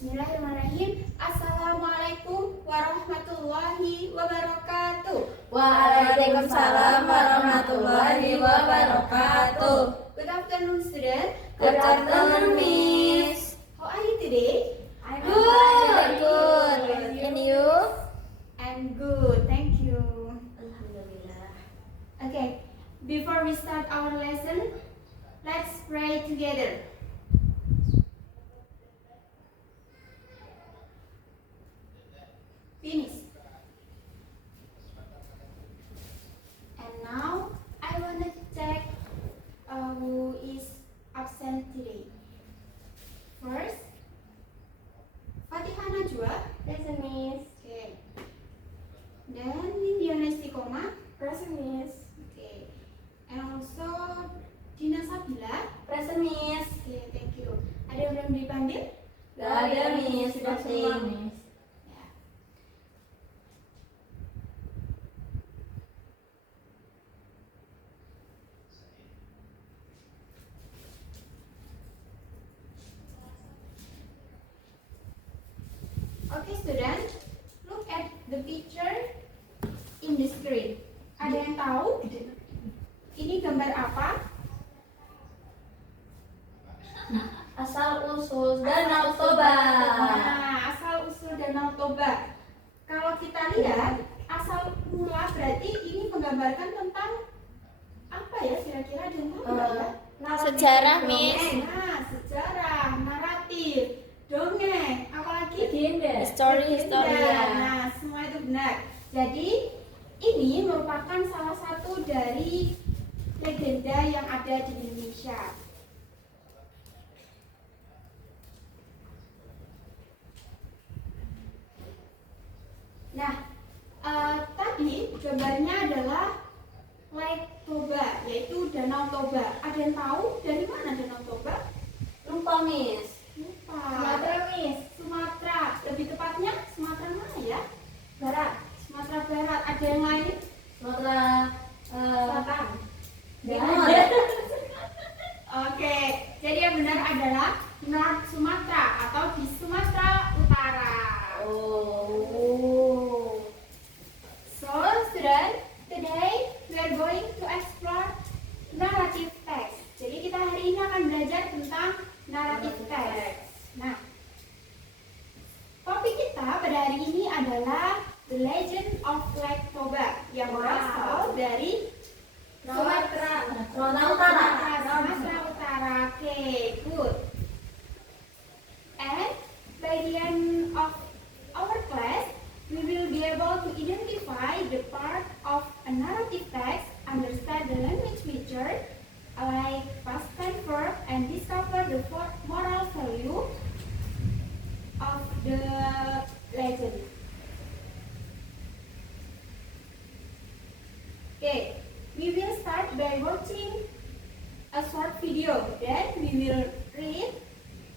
Bismillahirrahmanirrahim. Assalamualaikum warahmatullahi wabarakatuh. Waalaikumsalam warahmatullahi wabarakatuh. Good afternoon, student. Good afternoon, Miss. How are you today? I'm good. And you? I'm good, thank you. Alhamdulillah. Okay, before we start our lesson, let's pray together. Finish. And now I wanna check who is absent today. First, Fatihah Najwa. Present, Miss. Okay. Then Indiana Istiqomah. Present, Miss. Okay. And also Dina Sabila. Present, Miss. Okay, thank you. Ada yang belum dipanggil? Gak ada, Miss. Sudah semua, Miss. Ya. Okay, student, look at the picture in the screen. Ada yang tahu? Ini gambar apa? Asal usul Danau Toba. Nah, asal usul Danau Toba. Kalau kita lihat asal mula berarti ini menggambarkan tentang apa ya kira-kira, ada yang tahu nggak ya? Sejarah, Miss. Nah, sejarah, naratif, dongeng, apalagi History. Nah, semua itu benar. Jadi ini merupakan salah satu dari legenda yang ada di Indonesia. Nah, tadi gambarnya adalah Lake Toba, yaitu Danau Toba. Ada yang tahu dari mana Danau Toba? Lupa, Miss. Lupa. Sumatera, Miss. Sumatera. Lebih tepatnya Sumatera mana ya? Barat. Sumatera Barat. Ada yang lain? Sumatera Selatan. Timur. Oke, jadi yang benar adalah North Sumatra atau di Sumatera Utara. Oh. So, student, today we are going to explore narrative text. Jadi kita hari ini akan belajar tentang narrative text. Nah, topik kita pada hari ini adalah The Legend of Lake Toba yang berasal dari Sumatera Utara. Sumatera Utara. Oke, good. And by the end of our class, we will be able to identify the part of a narrative text, understand the language feature, like past tense verb, and discover the moral value of the legend. Okay, we will start by watching a short video. Then we will read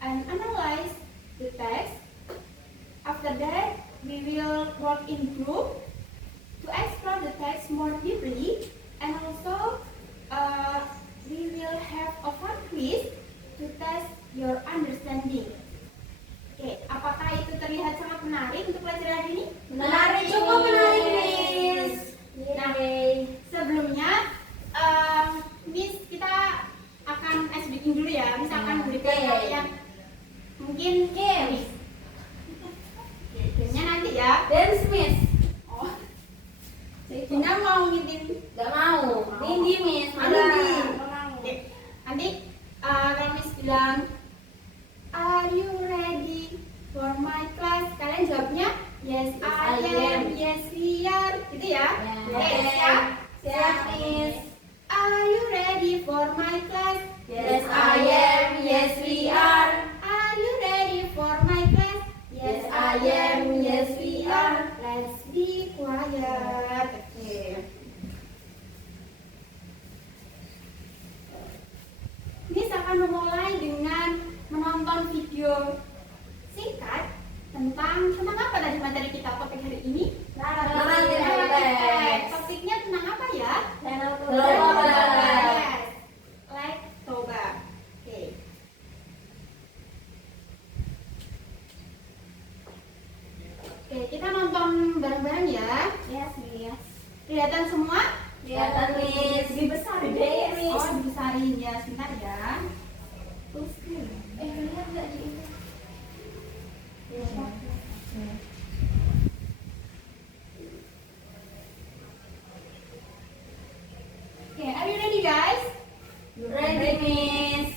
and analyze the text. After that, we will work in group to explore the text more deeply, and also we will have a fun quiz to test your understanding. Oke, apakah itu terlihat sangat menarik untuk pelajaran ini? Menarik, cukup menarik, Miss. Nah, sebelumnya Miss kita akan ice breaking dulu ya. Miss akan memberikan kalian mungkin games. Gamenya nanti ya. Dance, Miss. Oh, Dina mau ngintin? Gak mau. Nindi, Miss. Nindi. Mau. Oke. Nanti kalau Miss bilang, are you ready for my class? Kalian jawabnya yes, I am. Yes, we are. Gitu ya. Oke, siap? Siap, Miss. Are you ready for my class? Yes, I am. Yes, we are. Are you ready for my class? Yes, I am. Yes, we are. Let's be quiet. Oke. Miss akan memulai dengan menonton video singkat tentang apa tadi materi kita topik hari ini? Narrative text. Topiknya tentang apa ya? Danau Toba. Toba. Yes. Lake Toba. Oke. kelihatan ya? Yes, Miss. Kelihatan semua? Kelihatan, Miss. Dibesarin Gede, Miss. Oh, dibesarin ya, sebentar ya. Full screen. Lihat nggak di itu? Okay, are you ready guys? Ready, Miss.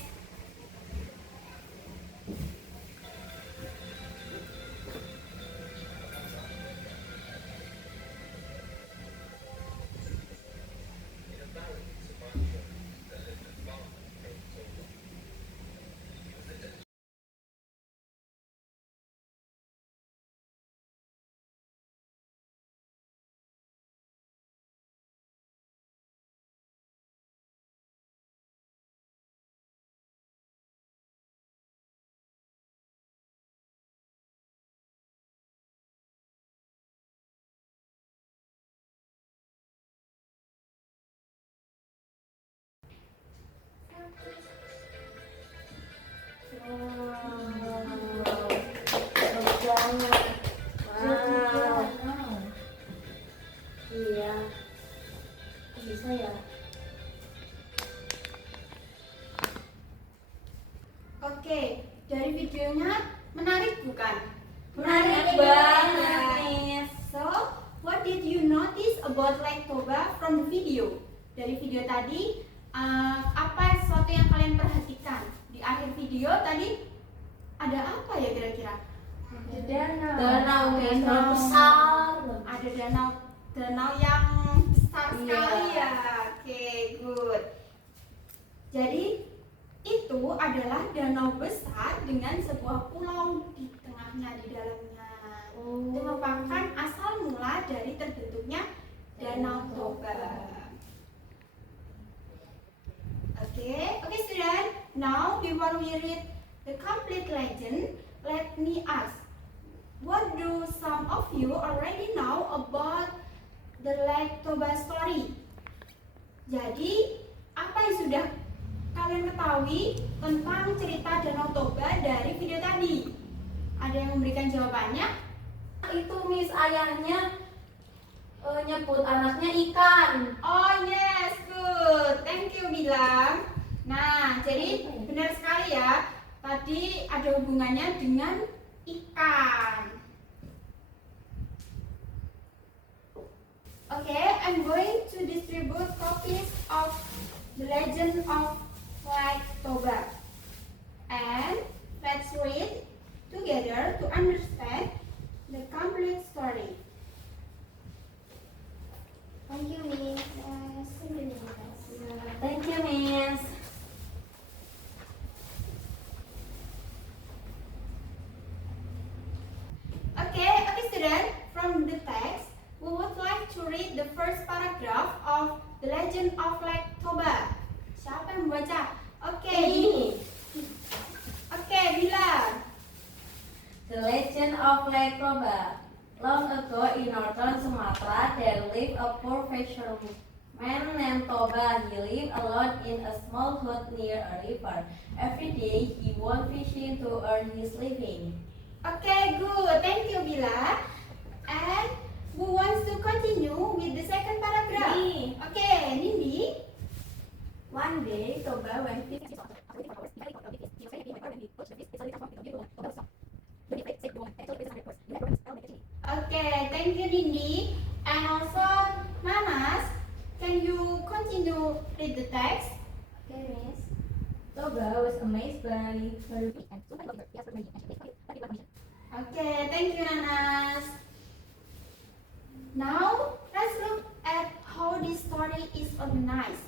Wow. Iya. Bisa ya? Oke, dari videonya menarik bukan? Menarik banget, Miss. So, what did you notice about Lake Toba from the video? Dari video tadi, apa sesuatu yang kalian perhatikan? Di akhir video tadi ada apa ya kira-kira? Danau besar. Ada danau yang besar sekali ya. Oke, good. Jadi itu adalah danau besar dengan sebuah pulau di tengahnya di dalamnya. Itu merupakan asal mula dari terbentuknya Danau Toba. Okay, student. Now before we read the complete legend, let me ask, what do some of you already know about the Lake Toba story? Jadi, apa yang sudah kalian ketahui tentang cerita Danau Toba dari video tadi? Ada yang memberikan jawabannya? Itu, Miss, ayahnya nyebut anaknya ikan. Oh yes, good. Thank you Bilang. Nah, jadi benar sekali ya. Tadi ada hubungannya dengan ikan. Okay, I'm going to distribute copies of The Legend of Lake Toba. And let's read together to understand the complete story. Thank you, Miss. Thank you, Miss. Okay, student. From the text, we would like to read the first paragraph of The Legend of Lake Toba. Siapa yang membaca? Oke, Bilang. The Legend of Lake Toba. Long ago in northern Sumatra, there lived a poor fisherman named Toba. He lived alone in a small hut near a river. Every day, he went fishing to earn his living. Okay, good. Thank you, Bila. And who wants to continue with the second paragraph? Me. Okay, Nindi. One day, Toba went fishing. Okay, thank you, Nindi. And also, Nanas, can you continue read the text? Okay, Miss. Toba was amazed by her Okay, thank you, Nanas. Now, let's look at how this story is organized.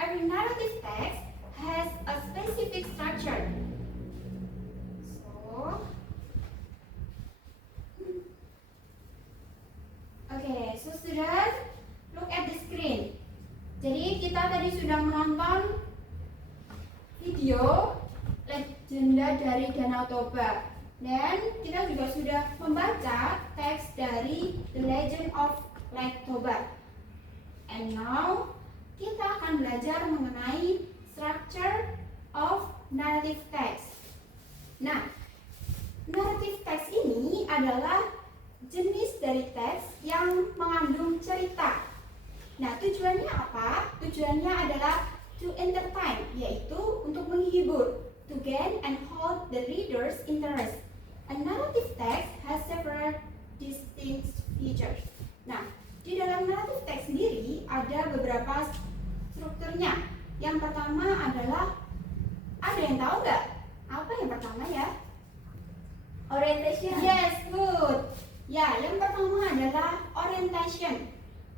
Every narrative text has a specific structure. So student, look at the screen. Jadi kita tadi sudah menonton video legenda dari Danau Toba. Dan kita juga sudah membaca teks dari The Legend of Lake Toba. And now kita akan belajar mengenai structure of narrative text. Nah, narrative text ini adalah jenis dari teks yang mengandung cerita. Nah, tujuannya apa? Tujuannya adalah to entertain, yaitu untuk menghibur, to gain and hold the reader's interest. A narrative text has several distinct features. Nah, di dalam narrative text sendiri ada beberapa strukturnya. Yang pertama adalah, ada yang tahu nggak? Apa yang pertama ya? Orientation. Yes, good. Ya, yang pertama adalah orientation.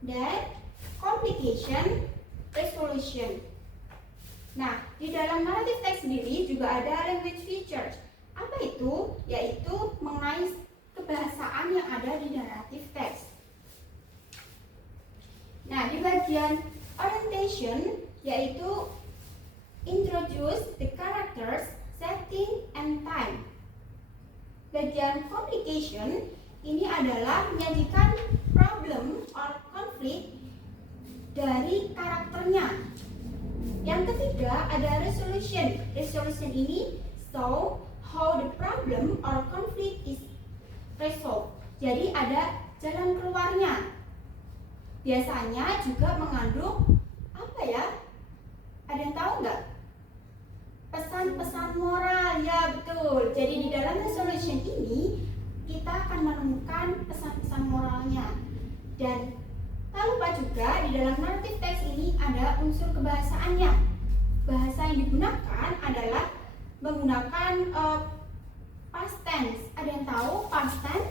Dan complication, resolution. Nah, di dalam narrative text sendiri juga ada language features. Apa itu? Yaitu mengenai kebahasaan yang ada di narrative text. Nah, di bagian orientation yaitu introduce the characters, setting, and time. Bagian complication ini adalah menyajikan problem or conflict dari karakternya. Yang ketiga ada resolution. Resolution ini show how the problem or conflict is resolved. Jadi ada jalan keluarnya. Biasanya juga mengandung apa ya? Ada yang tahu nggak? Pesan-pesan moral, ya betul. Jadi di dalam resolution ini kita akan menemukan pesan-pesan moralnya. Dan tak lupa juga di dalam narrative text ini ada unsur kebahasaannya. Bahasa yang digunakan adalah menggunakan past tense. Ada yang tahu past tense?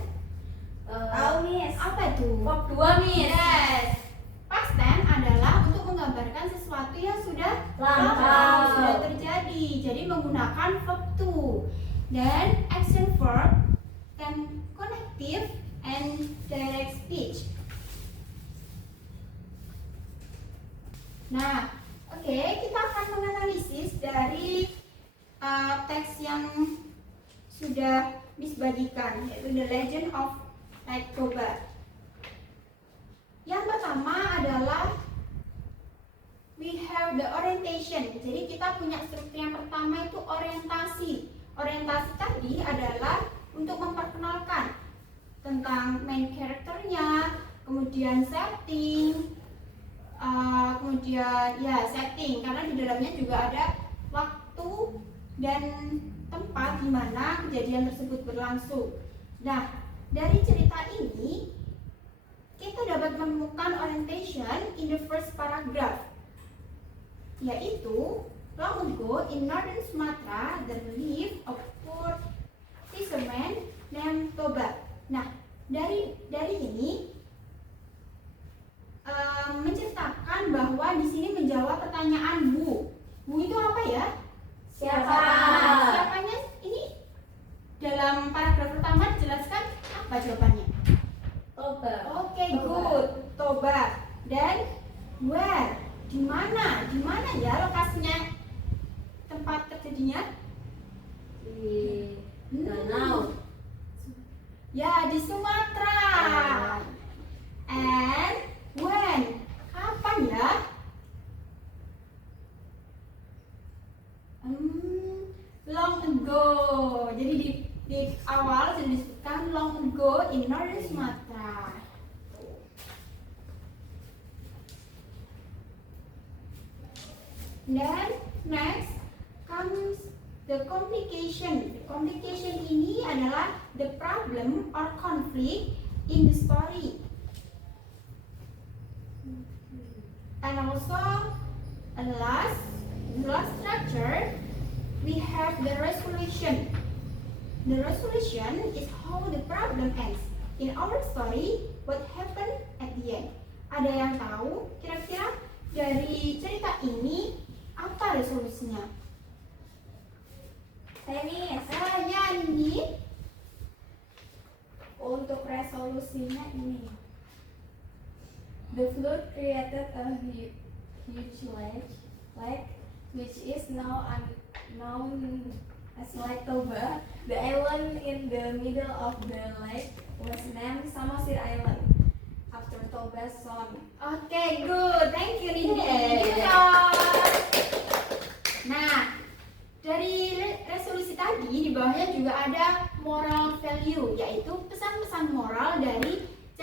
Tahu, Miss. Apa itu? Bab 2, Miss. Yes. Past tense adalah untuk menggambarkan sesuatu yang sudah Lampau. sudah terjadi. Jadi menggunakan verb to. Dan action verb dan connective and direct speech. Nah, oke, kita akan menganalisis dari teks yang sudah disbagikan, yaitu The Legend of Lycurgus. Yang pertama adalah we have the orientation. Jadi kita punya struktur yang pertama itu orientasi. Orientasi tadi adalah untuk memperkenalkan tentang main karakternya, kemudian setting, kemudian ya setting, karena di dalamnya juga ada waktu dan tempat di mana kejadian tersebut berlangsung. Nah, dari cerita ini kita dapat menemukan orientation in the first paragraph, yaitu long ago in northern Sumatra there lived a poor fisherman named Toba. Nah, dari ini menceritakan bahwa di sini menjawab pertanyaan Bu. Bu itu apa ya? Siapa? Siapanya ini dalam paragraf pertama dijelaskan apa jawabannya? Toba. Oke, good. Toba. Dan where? Di mana? Di mana ya lokasinya? Tempat terjadinya? Di danau. Ya, di Sumatera. And when? Kapan ya? Long ago. Jadi di awal sudah disebutkan long ago in northern Sumatra. Dan next comes the complication. The complication ini adalah the problem or conflict in the story. And also the last structure, we have the resolution. The resolution is how the problem ends. In our story, what happened at the end? Ada yang tahu kira-kira dari cerita ini apa resolusinya? Tenis. Ya, ini Untuk resolusinya ini, the flood created a huge lake, which is now known as Lake Toba. The island in the middle of the lake was named Samosir Island after Toba's son. oke, good. Thank you, Rindy. Yeah. Nah, dari resolusi tadi di bawahnya juga ada moral value, yaitu pesan-pesan moral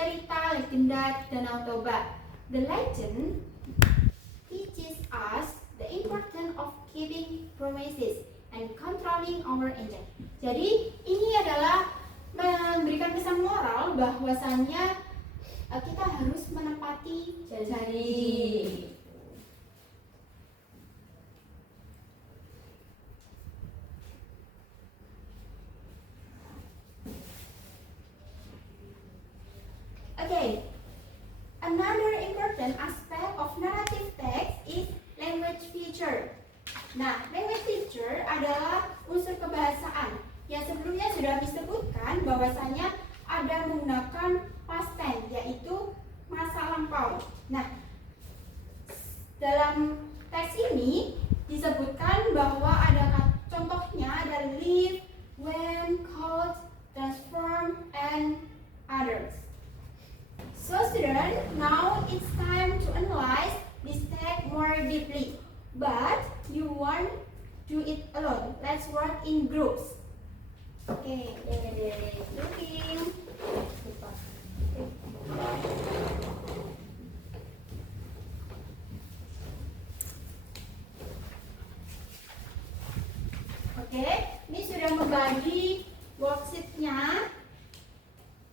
cerita legenda Danau Toba. The legend teaches us the importance of keeping promises and controlling our anger. Jadi ini adalah memberikan pesan moral bahwasannya kita harus menepati janji. Okay, another important aspect of narrative text is language feature. Nah, language feature adalah unsur kebahasaan yang sebelumnya sudah disebutkan bahwasanya ada menggunakan past tense, yaitu masa lampau. Nah, dalam teks ini disebutkan bahwa ada contohnya ada live, when, could, transform, and others. So students, now it's time to analyze this text more deeply. But you won't do it alone. Let's work in groups. Okay, looking. Oke, ini sudah membagi worksheet-nya.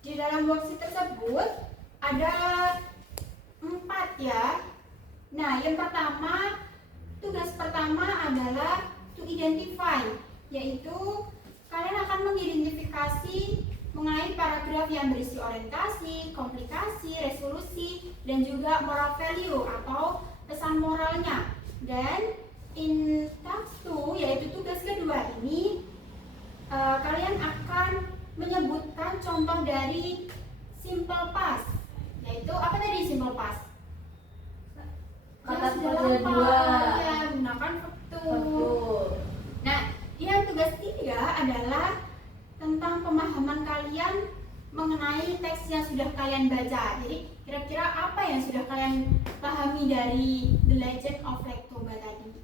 Di dalam worksheet tersebut ada 4 ya. Nah, yang pertama, tugas pertama adalah to identify, yaitu kalian akan mengidentifikasi mengenai paragraf yang berisi orientasi, komplikasi, resolusi, dan juga moral value atau pesan moralnya. Dan in task 2, yaitu tugas kedua ini, kalian akan menyebutkan contoh dari simple past. Yaitu apa tadi simple past? Kata Yang kerja dua. Ya, gunakan verb. Nah, yang tugas 3 adalah tentang pemahaman kalian mengenai teks yang sudah kalian baca. Jadi, kira-kira apa yang sudah kalian pahami dari The Legend of Lake Toba tadi?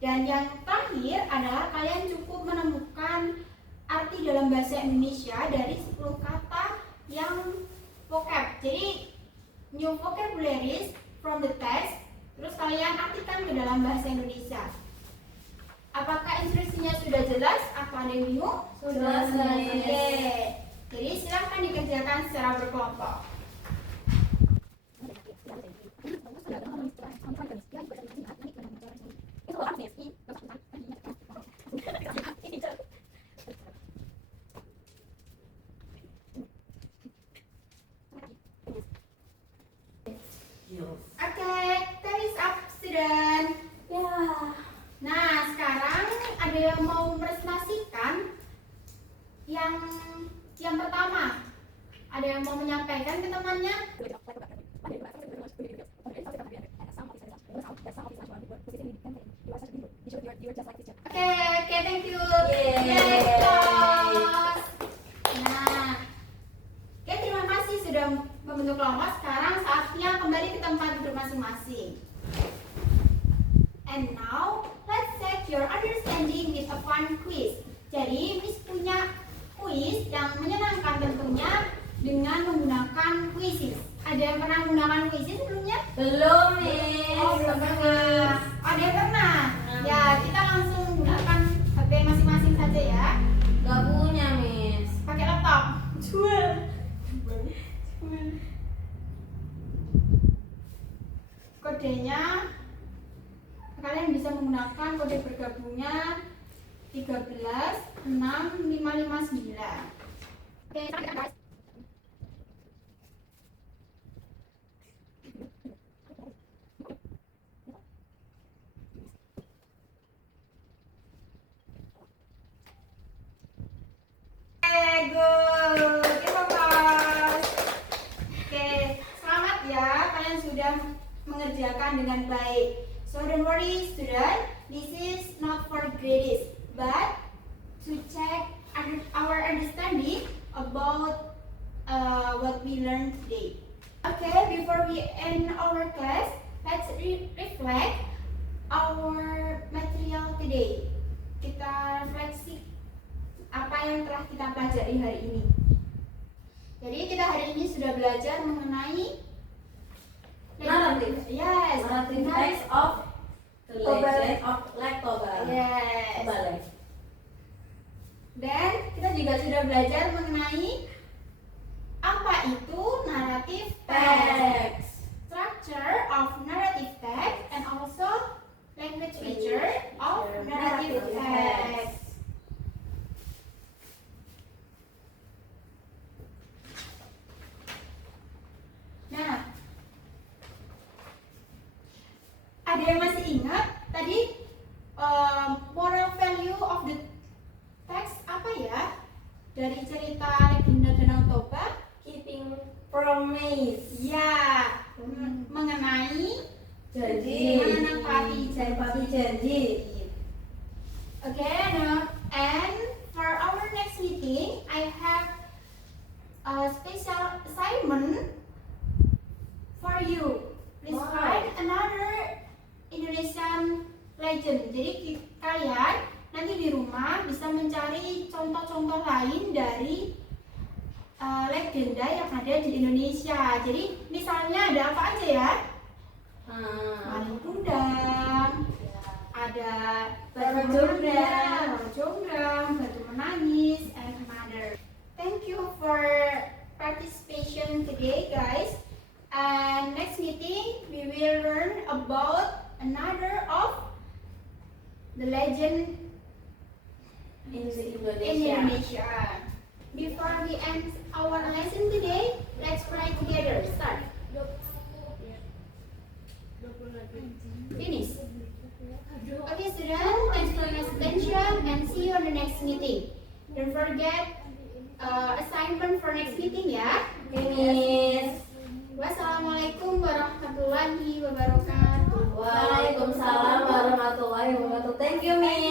Dan yang terakhir adalah kalian cukup menemukan arti dalam bahasa Indonesia dari 10 kata yang vocab. Jadi new vocabularies from the text, terus kalian artikan ke dalam bahasa Indonesia. Apakah instruksinya sudah jelas atau ada yang bingung? Sudah. Oke. Jadi silahkan dikerjakan secara berkelompok. Oke, time is up, student. Ya. Nah, sekarang ada yang mau meresmasikan yang pertama. Ada yang mau menyampaikan ke temannya? Oke, thank you. Next class. Nah, oke, terima kasih sudah membentuk kelompok. Sekarang saatnya kembali ke tempat duduk masing-masing. And now, let's check your understanding with a fun quiz. Jadi, Miss punya quiz yang menyenangkan tentunya dengan menggunakan quizzes. Ada yang pernah menggunakan quizzes sebelumnya? Belum, Miss. Oh, belum pernah. Ada yang pernah? Ya, kita langsung gunakan HP masing-masing saja ya. Gak punya, Miss. Pakai laptop. Jual. Kodenya kalian bisa menggunakan kode bergabungnya 136559. Oke, sampai guys. Good. Oke, fokus. Oke, selamat ya, kalian sudah mengerjakan dengan baik. So don't worry, student. This is not for grades, but to check our understanding about what we learned today. Okay, before we end our class, let's reflect our material today. Kita refleksi apa yang telah kita pelajari hari ini. Jadi kita hari ini sudah belajar mengenai Narrative. Yes. Narrative text of the legend of Lake Toba. Yes. Balik. Dan kita juga sudah belajar mengenai apa itu narrative text, structure of narrative text, and also language feature of narrative text. Nah, ada yang masih ingat tadi moral value of the text apa ya dari cerita legenda Danau Toba? Keeping promise. Ya, mengenai Janji. menepati janji. Okay, now and for our next meeting, I have a special assignment for you. Please Wow. find another Indonesian legend. Jadi kalian nanti di rumah bisa mencari contoh-contoh lain dari legenda yang ada di Indonesia. Jadi misalnya ada apa aja ya? Maling kundang, ada batu jonggrang, batu menangis, and another. Thank you for participation today, guys. And next meeting, we will learn about another of the legend In in Indonesia. Indonesia. Before we end our lesson today, let's pray together. Start. Finish. Okay, students, thanks for your attention and see you on the next meeting. Don't forget assignment for next meeting ya. Finish. Wassalamualaikum warahmatullahi wabarakatuh. Waalaikumsalam warahmatullahi wabarakatuh. Thank you, Miss.